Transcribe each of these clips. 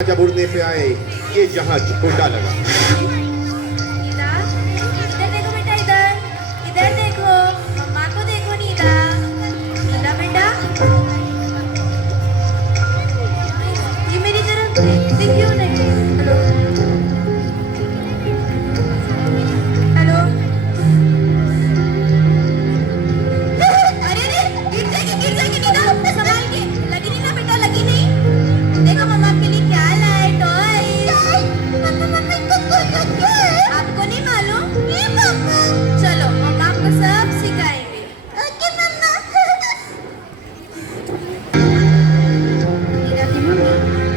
जब उड़ने पे आए ये जहाज छोटा लगा। नीदा, इधर देखो बेटा, इधर देखो, मम्मा को देखो नीदा। नीदा बेटा, ये मेरी तरफ देखती क्यों नहीं? Hello hello. अरे गिर जाएगी नीदा, संभाल के। लगी नहीं ना बेटा, लगी नहीं। देखो मम्मा आपके लिए क्या लाए, टॉयज। आपको नहीं मालूम? चलो मम्मा आपको सब सिखाएंगे। ओके मम्मा। नीदा की मम्मी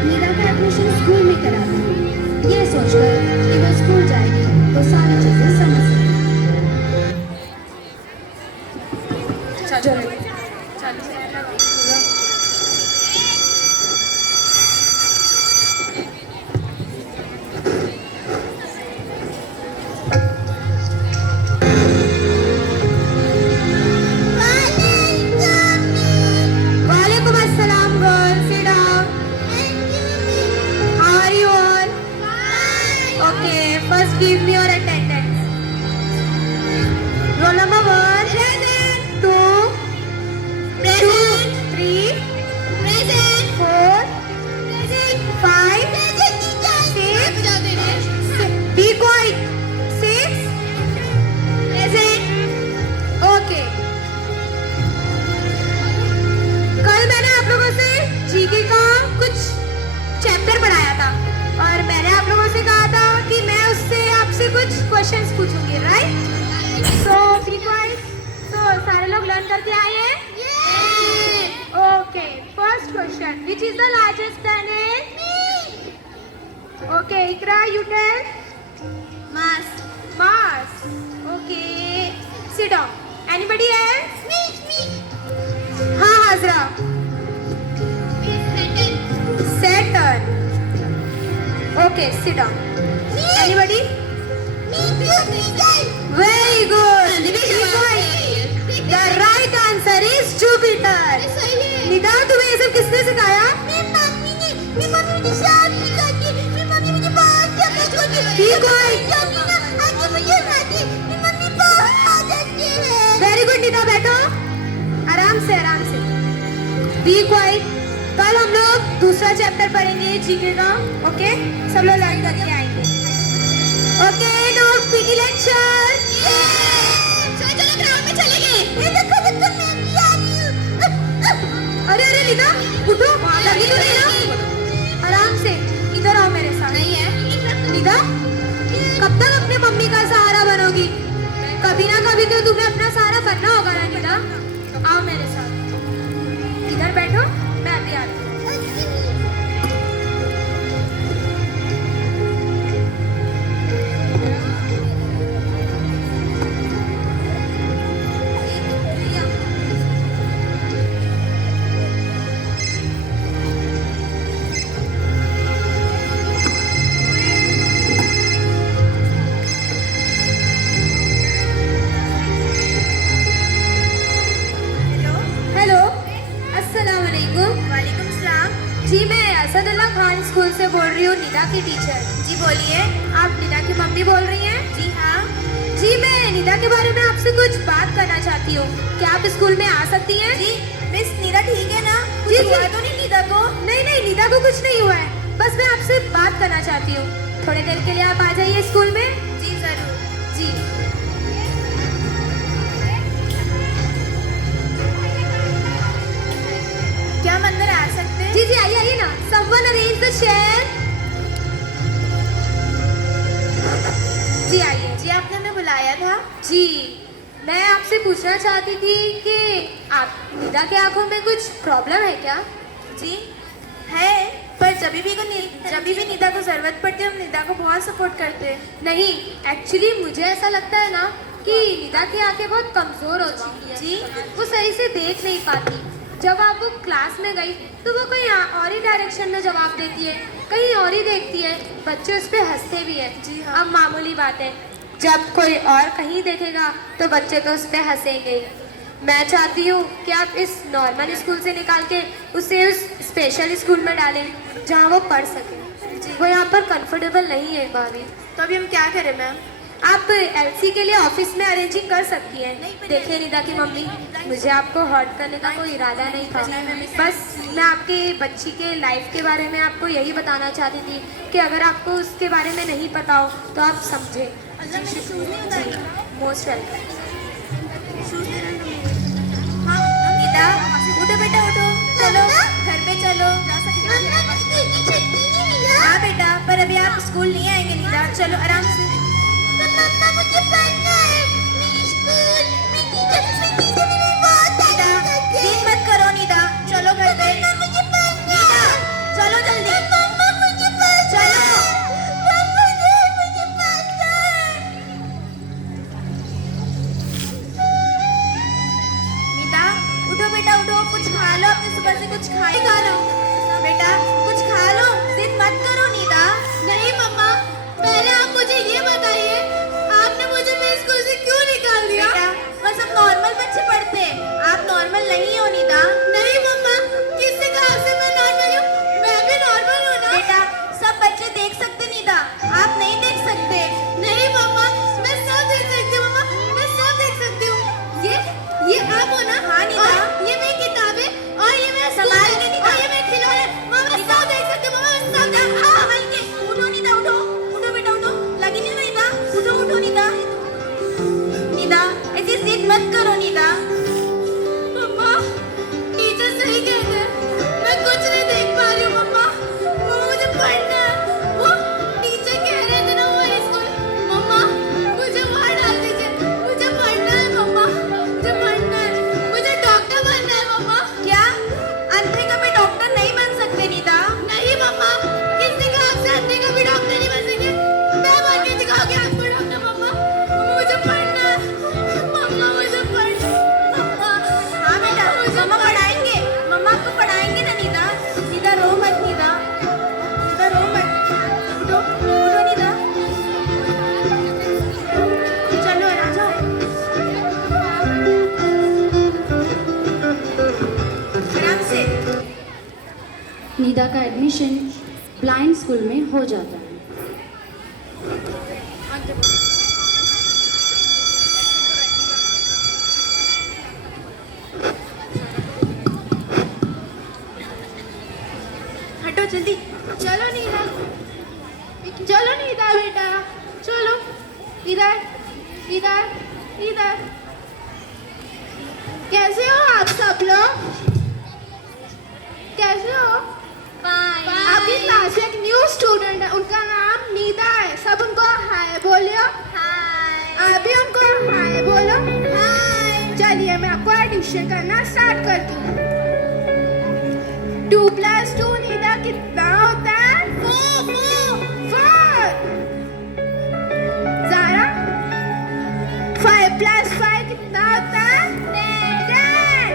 नीदा का एडमिशन स्कूल में करा दी। ये सोचकर कि वह स्कूल जाएगी तो सारी चीजें समझ जाएगी। वालेकुम अस्सलाम girl, sit down. How are you all? Okay, first give me your attendance. Roll number 1, present. 2, present. 3, present. 4, present. 5, present. 6, be quiet. 6, present. Okay. कल मैंने आप लोगों से जीके का कुछ चैप्टर पढ़ाया था और मैंने आप लोगों से कहा था कि मैं उससे आपसे कुछ क्वेश्चंस पूछूंगी, राइट? सो बी क्वाइट। तो सारे लोग लर्न करके आए हैं? Okay, first question, which is the largest planet? Okay, Iqra, you tell. Mars. Mars. Okay, sit down. Anybody else? हाँ Hajra. Saturn. Okay, sit down. Anybody? Very good. The right answer is Jupiter. Nida, तुम्हें ये सब किसने सिखाया? ठीक है। Very good निदा, बैठो आराम से आराम से। Be quiet. कल हम लोग दूसरा चैप्टर पढ़ेंगे जीके का। ओके, सब लोग लर्न करके आएंगे। Okay, no PT lecture. चलो ग्राउंड में चलेंगे। अरे अरे लीना, उठो, लगी तो नहीं ना? आराम से, इधर आओ मेरे साथ। नहीं है लीना, कब तक अपने मम्मी का सहारा बनोगी? कभी ना कभी तो तुम्हें अपना सहारा बनना होगा ना लीना। आओ मेरे साथ, इधर बैठो, मैं अभी आती हूँ। हेलो, अस्सलाम वालेकुम। वालेकुम सलाम। जी, मैं असदुल्ला खान स्कूल से बोल रही हूँ, निदा की टीचर। जी बोलिए। आप निदा की मम्मी बोल रही हैं? जी हाँ। जी, मैं निदा के बारे में आपसे कुछ बात करना चाहती हूँ। क्या आप स्कूल में आ सकती हैं? जी, मिस निदा ठीक है ना? कुछ हुआ तो नहीं निदा को? नहीं नहीं, निदा को कुछ नहीं हुआ है, बस मैं आपसे बात करना चाहती हूँ। थोड़ी देर के लिए आप आ जाइए स्कूल में। जी जरूर। जी क्या हम अंदर आ सकते हैं? जी जी, आइए आइए ना। Someone arrange the chair. जी आइए। जी, आपने हमें बुलाया था? जी, मैं आपसे पूछना चाहती थी कि आप निदा के आंखों में कुछ प्रॉब्लम है क्या? जी है, पर जब भी निदा को जरूरत पड़ती है हम निदा को बहुत सपोर्ट करते हैं। नहीं, एक्चुअली मुझे ऐसा लगता है ना कि निदा की आंखें बहुत कमजोर होती हैं। जी, वो सही से देख नहीं पाती। जब आप वो क्लास में गई तो वो कहीं और ही डायरेक्शन में जवाब देती है, कहीं और ही देखती है। बच्चे उस पर हंसते भी हैं। जी हाँ। अब मामूली बात है, जब कोई और कहीं देखेगा तो बच्चे तो उस पर हंसेंगे। मैं चाहती हूँ कि आप इस नॉर्मल स्कूल से निकाल के उसे उस स्पेशल स्कूल में डालें जहाँ वो पढ़ सके। वो यहाँ पर कंफर्टेबल नहीं है भाभी। तो अभी हम क्या करें मैम? आप एलसी के लिए ऑफिस में अरेंजिंग कर सकती हैं। देखिए निदा की मम्मी, मुझे आपको हर्ट करने का कोई इरादा नहीं था। बस मैं आपके बच्ची के लाइफ के बारे में आपको यही बताना चाहती थी कि अगर आपको उसके बारे में नहीं पता हो तो आप समझें। Most welcome. हाँ निदा, उठो बेटा उठो, चलो घर पे चलो। हाँ बेटा, पर अभी आप स्कूल नहीं आएंगे निदा, चलो आराम से। निदा, जिद मत करो निदा, चलो घर पे। निदा, चलो जल्दी। चलो। निदा, उठो बेटा उठो, कुछ खा लो, अपने सुबह से कुछ खा ही खा लो। बेटा कुछ खा लो, जिद मत करो निदा। नहीं मम्मा, पहले आप मुझे ये बताइए, आपने मुझे मेरे स्कूल से क्यों निकाल दिया? बेटा, बस हम नॉर्मल बच्चे पढ़ते हैं, आप नॉर्मल नहीं हो निदा। नहीं मम्मा, किसने कहा आपसे मैं नॉर्मल हूँ? मैं भी नॉर्मल हूँ ना। बेटा, सब बच्चे देख सकते निदा, आप नहीं देख सकते। नहीं मम्मा, मैं सब देख सकती हूँ मम्मा, मैं सब देख सकती हूँ। ये आप हो ना? हाँ निदा। ये मेरी किताबें और ये मेरा संभाल के निदा, और ये मेरे खिलौने, मम्मा सब देख सकती हूँ, मम्मा सब देख। संभाल के उठो निदा, उठो उठो बेटा उठो, लगी नहीं निदा, उठो उठो निदा। निदा, ऐसी जिद मत करो निदा। मम्मा, टीचर सही कहते हैं, मैं कुछ नहीं देख पा रही हूँ मम्मा, मुझे पढ़ना है। वो टीचर कह रहे थे ना वो स्कूल, मम्मा मुझे वहाँ डाल दीजिए, मुझे पढ़ना है मम्मा, मुझे पढ़ना है, मुझे डॉक्टर बनना है मम्मा। क्या अंधे कभी डॉक्टर नहीं बन सकते निदा? नहीं मम्मा, किसने कहा आपसे अंधे कभी डॉक्टर नहीं बन सकते? मैं बन के दिखाऊंगी आपको डॉक्टर मम्मा, मुझे पढ़ना है मम्मा, मुझे पढ़ना है। हाँ बेटा, मम्मा पढ़ाएंगे, मम्मा आपको पढ़ाएंगे ना निदा। निदा रो मत निदा, निदा रो मत, उठो उठो निदा, चलो आ जाओ आराम से। निदा का एडमिशन ब्लाइंड स्कूल में हो जाता है। हटो जल्दी, चलो नीदा, चलो नीदा बेटा, चलो इधर इधर इधर। कैसे हो आप सब लोग? कैसे हो? आपकी क्लास में एक न्यू स्टूडेंट है, उनका नाम नीदा है, सब उनको हाय बोलियो। हाय। आप भी उनको हाय बोलो। हाय। चलिए मैं आपको एडिशन करना स्टार्ट करती हूँ। 2 + 2 निदा कितना होता है? 4। ज़ारा 5 + 5 कितना होता है? 10।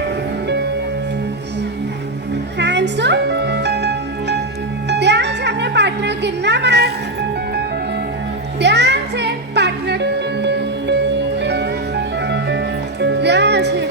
Hands up. ध्यान से अपने पार्टनर गिनना मत, ध्यान से पार्टनर, ध्यान से।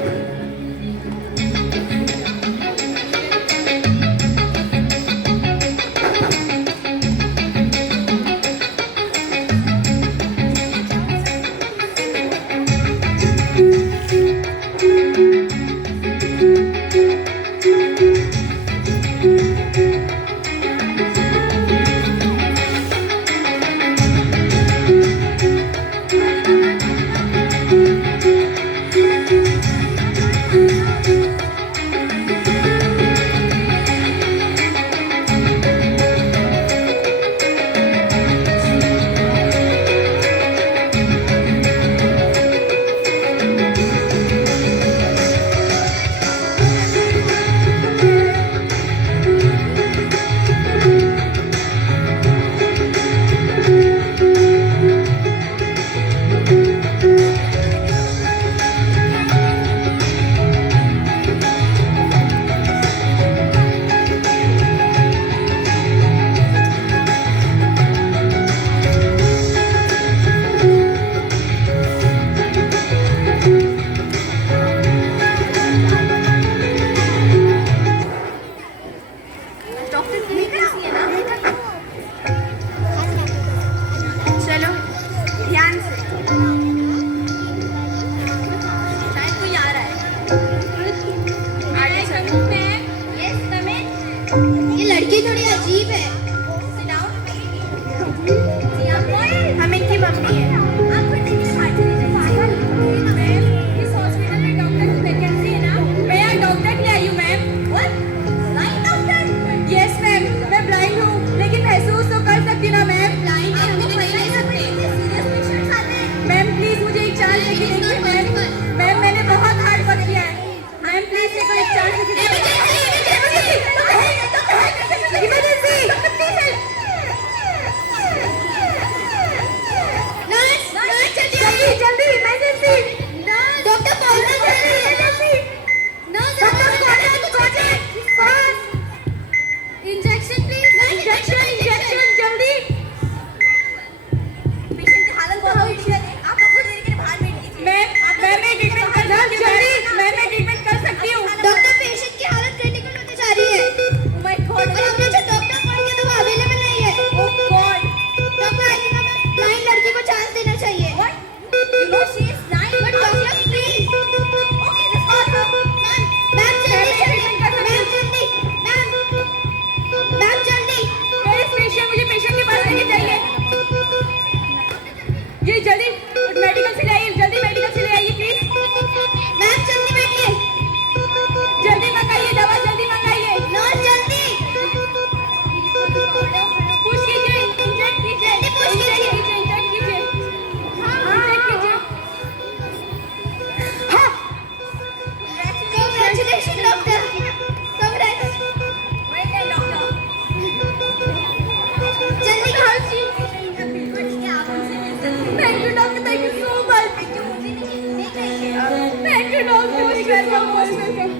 most welcome.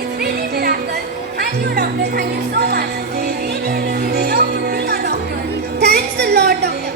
It's really miracle. Thank you, doctor. Thank you so much. Really, really love to be a doctor. Thanks the lord doctor.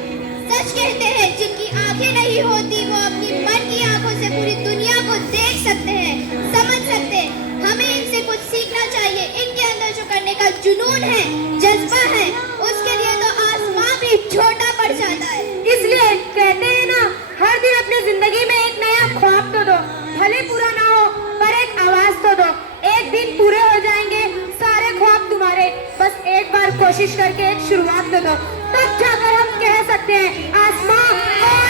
सच कहते हैं जिनकी आंखें नहीं होती वो अपनी मन की आंखों से पूरी दुनिया को देख सकते हैं, समझ सकते हैं। हमें इनसे कुछ सीखना चाहिए। इनके अंदर जो करने का जुनून है, जज्बा है, उसके लिए तो आसमां भी छोटा पड़ जाता है। इसलिए कहते हैं ना, हर दिन अपनी जिंदगी में एक नया ख्वाब तो दो, भले पूरा ना हो पर एक आवाज तो दो। एक दिन पूरे हो जाएंगे सारे ख्वाब तुम्हारे, बस एक बार कोशिश करके एक शुरुआत तो दो, तब जाकर हम कह सकते हैं आसमां और